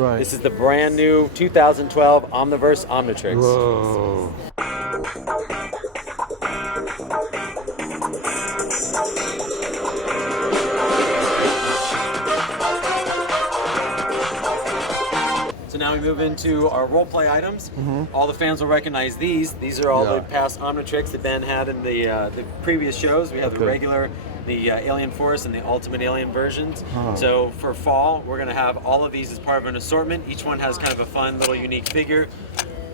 Right. This is the brand new 2012 Omniverse Omnitrix. Whoa. So now we move into our roleplay items. All the fans will recognize these. These are all the past Omnitrix that Ben had in the previous shows. We have the regular, the Alien Force, and the Ultimate Alien versions. So for fall, we're going to have all of these as part of an assortment. Each one has kind of a fun little unique figure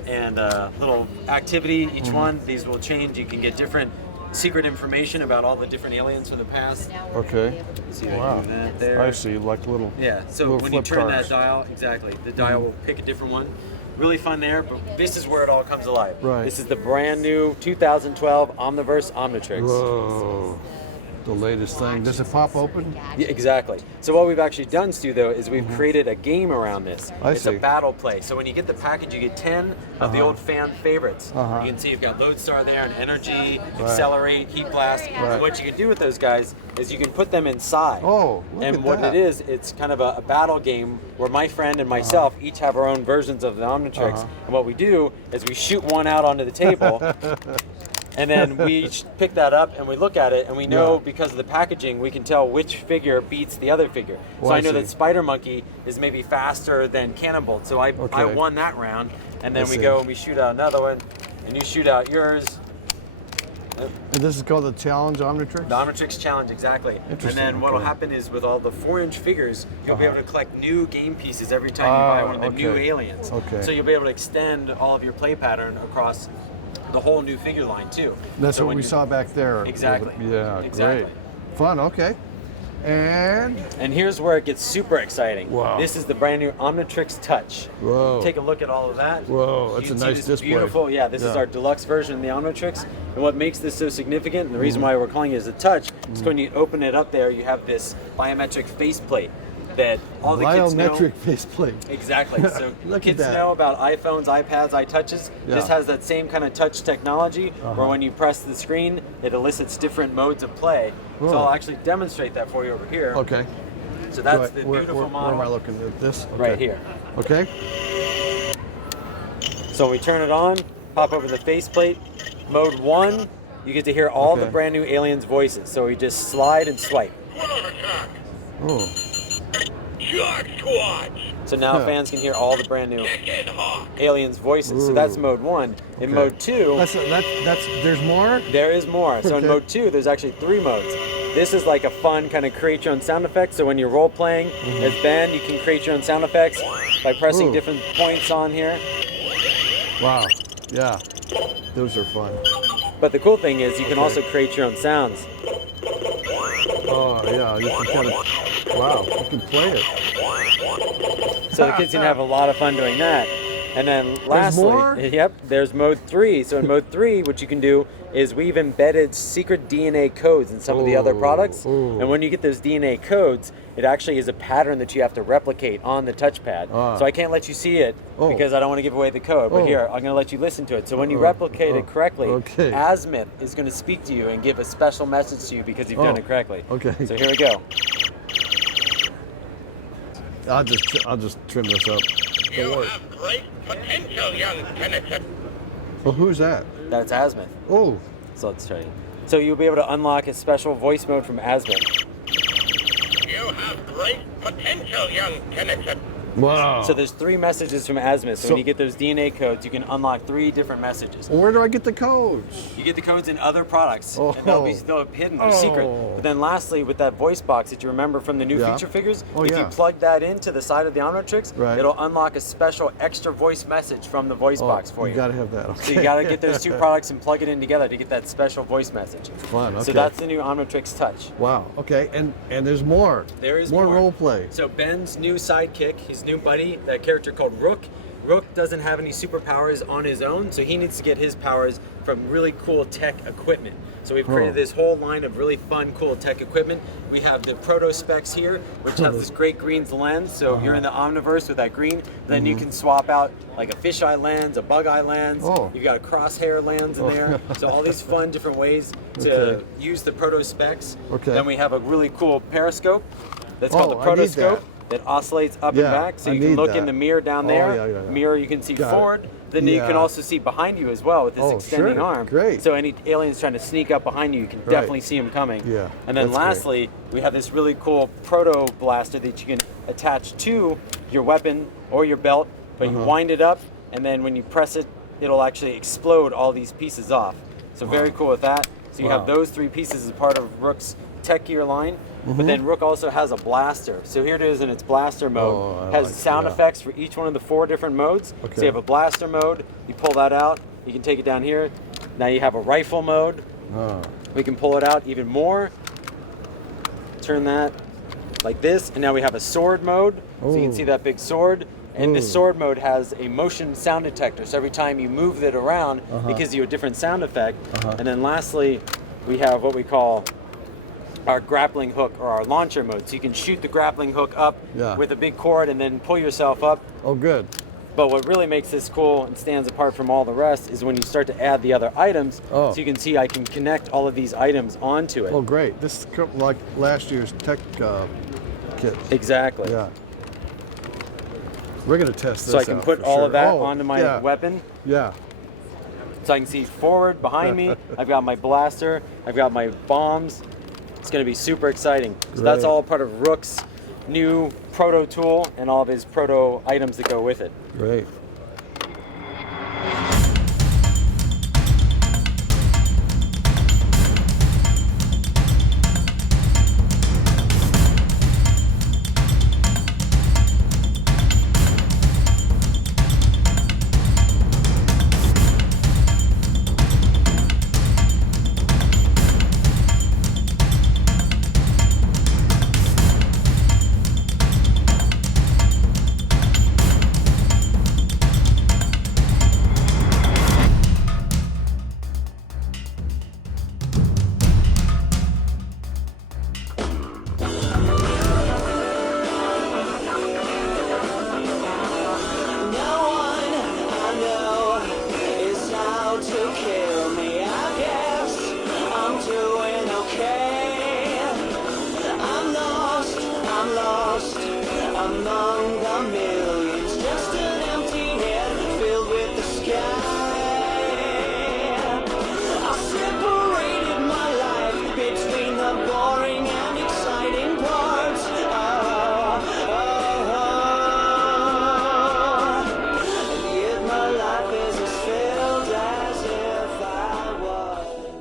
and a little activity. Each one, these will change. You can get different secret information about all the different aliens from the past. Okay. See Wow. that there. I see, like little. Yeah, so little when you flip turn cards. that dial, exactly, the dial will pick a different one. Really fun there, but this is where it all comes alive. Right. This is the brand new 2012 Omniverse Omnitrix. Whoa. The latest thing. Does it pop open? Yeah, exactly. So what we've actually done, Stu, though, is we've created a game around this. It's see. a battle play. So when you get the package, you get 10 of the old fan favorites. You can see you've got Lodestar there, and Energy, Accelerate, Heat Blast. And what you can do with those guys is you can put them inside. Oh, look and at what that. it is, it's kind of a battle game where my friend and myself each have our own versions of the Omnitrix. And what we do is we shoot one out onto the table. And then we each pick that up and we look at it and we know because of the packaging we can tell which figure beats the other figure. So I know that Spider Monkey is maybe faster than Cannonbolt, so I won that round. And then we go and we shoot out another one, and you shoot out yours. And this is called the Challenge Omnitrix? The Omnitrix Challenge, exactly. And then what will happen is with all the 4-inch figures, you'll be able to collect new game pieces every time you buy one of the new aliens. So you'll be able to extend all of your play pattern across the whole new figure line too. That's so what we saw back there. Exactly. Yeah, exactly. Great. Fun, okay. And here's where it gets super exciting. Wow. This is the brand new Omnitrix Touch. Whoa. Take a look at all of that. Whoa, that's you a can see nice this display. Beautiful, this is our deluxe version of the Omnitrix. And what makes this so significant, and the reason why we're calling it as a Touch, is when you open it up there, you have this biometric faceplate that all the kids know. Biometric faceplate. Exactly. So Look kids at that. know about iPhones, iPads, iTouches. This has that same kind of touch technology where when you press the screen, it elicits different modes of play. So I'll actually demonstrate that for you over here. Okay. So that's the beautiful model. Where am I looking at this? Okay. Right here. Okay. So when we turn it on, pop over the faceplate. Mode 1, you get to hear all the brand new aliens' voices. So we just slide and swipe. Oh. So now fans can hear all the brand new aliens' voices. So that's mode 1. In mode 2, That's there's more? there is more. So in mode 2, there's actually 3 modes. This is like a fun kind of create your own sound effects. So when you're role playing as Ben, you can create your own sound effects by pressing different points on here. Wow. Yeah. Those are fun. But the cool thing is you can also create your own sounds. Oh yeah, you can kind of, wow, you can play it. So the kids can have a lot of fun doing that. And then lastly, more? There's mode 3. So in mode 3, what you can do is we've embedded secret DNA codes in some of the other products. And when you get those DNA codes, it actually is a pattern that you have to replicate on the touchpad. So I can't let you see it because I don't want to give away the code. But here, I'm going to let you listen to it. So when you replicate it correctly, Azimuth is going to speak to you and give a special message to you because you've done it correctly. Okay. So here we go. I'll just trim this up. You have great potential, young Tennyson. Well, who's that? That's Azimuth. Oh. So let's try it. So you'll be able to unlock a special voice mode from Azimuth. You have great potential, young Tennyson. Wow. So there's 3 messages from Azimuth. So when you get those DNA codes, you can unlock 3 different messages. Well, where do I get the codes? You get the codes in other products, and they'll be still hidden, they're secret. But then lastly, with that voice box that you remember from the new feature figures, if you plug that into the side of the Omnitrix, it'll unlock a special extra voice message from the voice box for you. You gotta have that. Okay. So you gotta get those 2 products and plug it in together to get that special voice message. Fun. Okay. So that's the new Omnitrix Touch. Wow. Okay. And there's more. There is more role play. So Ben's new sidekick, his new buddy, that character called Rook. Rook doesn't have any superpowers on his own, so he needs to get his powers from really cool tech equipment. So we've created this whole line of really fun, cool tech equipment. We have the Proto Specs here, which has this great green lens. So if you're in the Omniverse with that green, then you can swap out like a fisheye lens, a bug eye lens. You've got a crosshair lens in there. So all these fun different ways to use the Proto Specs. Then we have a really cool Periscope that's called the Protoscope. that oscillates up and Yeah, back, so I you can need look that. in the mirror down Oh, there. yeah. Mirror you can see Got it. forward. Then you can Yeah. also see behind you as well with this Oh, extending sure. arm. Great. So any aliens trying to sneak up behind you, you can definitely see them coming. Yeah, And then that's great. lastly, we have this really cool Proto Blaster that you can attach to your weapon or your belt, but you wind it up, and then when you press it, it'll actually explode all these pieces off. So very cool with that. So you have those 3 pieces as part of Rook's tech gear line. But then Rook also has a blaster. So here it is in its blaster mode. Oh, I has like it, sound yeah. effects for each one of the 4 different modes. So Okay. you have a blaster mode, you pull that out, you can take it down here. Now you have a rifle mode. Oh. We can pull it out even more. Turn that like this, and now we have a sword mode. So you can see that big sword. And this sword mode has a motion sound detector. So every time you move it around, it gives you a different sound effect. And then lastly, we have what we call our grappling hook or our launcher mode. So you can shoot the grappling hook up with a big cord and then pull yourself up. Oh, good. But what really makes this cool and stands apart from all the rest is when you start to add the other items. Oh. So you can see I can connect all of these items onto it. Oh, great. This is like last year's tech kit. Exactly. Yeah. We're going to test this So I can out put for all sure. of that Oh, onto my yeah. weapon. Yeah. So I can see forward, behind me. I've got my blaster. I've got my bombs. It's going to be super exciting. So that's Great. all part of Rook's new proto tool and all of his proto items that go with it. Great.